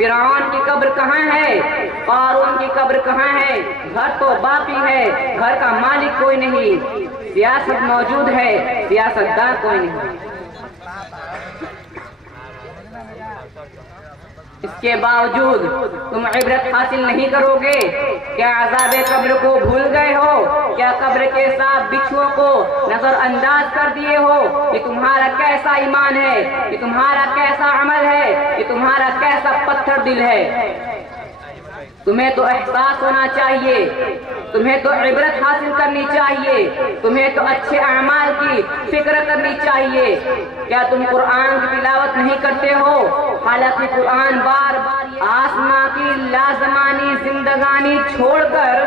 فرعون کی قبر کہاں ہے؟ قارون کی قبر کہاں ہے؟ گھر تو باقی ہے، گھر کا مالک کوئی نہیں، سیاست موجود ہے، سیاست دار کوئی نہیں۔ اس کے باوجود تم عبرت حاصل نہیں کرو گے؟ کیا عذاب قبر کو بھول گئے ہو؟ کیا قبر کے ساتھ بچھوؤں کو نظر انداز کر دیے ہو؟ یہ تمہارا کیسا ایمان ہے؟ یہ تمہارا کیسا عمل ہے؟ یہ تمہارا کیسا پتھر دل ہے؟ تمہیں تو احساس ہونا چاہیے، تمہیں تو عبرت حاصل کرنی چاہیے، تمہیں تو اچھے اعمال کی فکر کرنی چاہیے۔ کیا تم قرآن کی تلاوت نہیں کرتے ہو؟ حالانکہ قرآن بار بار آسماں کی لازمانی زندگانی چھوڑ کر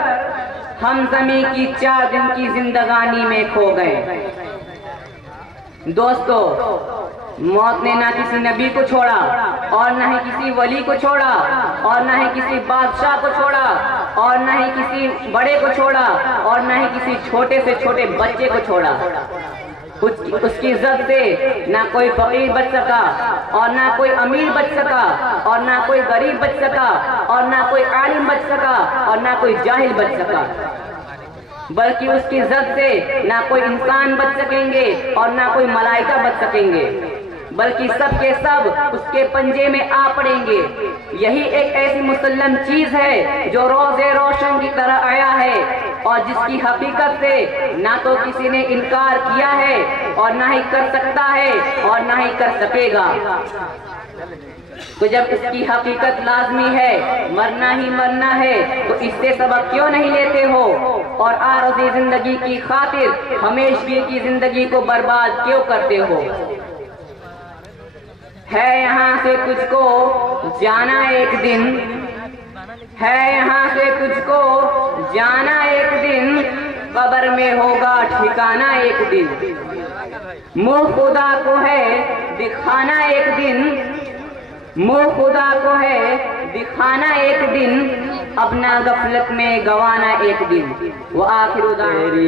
ہم زمین کی 4 دن کی زندگانی میں کھو گئے۔ دوستو، موت نے نہ کسی نبی کو چھوڑا، اور نہ ہی کسی ولی کو چھوڑا، اور نہ ہی کسی بادشاہ کو چھوڑا، اور نہ ہی کسی بڑے کو چھوڑا، اور نہ ہی کسی چھوٹے سے چھوٹے بچے کو چھوڑا۔ اس کی زد سے نہ کوئی فقیر بچ سکا، اور نہ کوئی امیر بچ سکا، اور نہ کوئی غریب بچ سکا، اور نہ کوئی عالم بچ سکا، اور نہ کوئی جاہل بچ سکا، بلکہ اس کی زد سے نہ کوئی انسان بچ سکیں گے اور نہ کوئی ملائکہ بچ سکیں گے، بلکہ سب کے سب اس کے پنجے میں آ پڑیں گے۔ یہی ایک ایسی مسلم چیز ہے جو روز روشن کی طرح آیا ہے، اور جس کی حقیقت سے نہ تو کسی نے انکار کیا ہے، اور نہ ہی کر سکتا ہے، اور نہ ہی کر سکے گا۔ تو جب اس کی حقیقت لازمی ہے، مرنا ہی مرنا ہے، تو اس سے سبق کیوں نہیں لیتے ہو، اور عارضی زندگی کی خاطر ہمیشگی کی زندگی کو برباد کیوں کرتے ہو؟ ہے یہاں سے تجھ کو جانا ایک دن، ہے یہاں سے تجھ کو جانا ایک دن، قبر میں ہوگا ٹھکانا ایک دن، منہ خدا کو ہے دکھانا ایک دن، منہ خدا کو ہے دکھانا ایک دن، اپنا غفلت میں گوانا ایک دن۔ وآخر دعوانا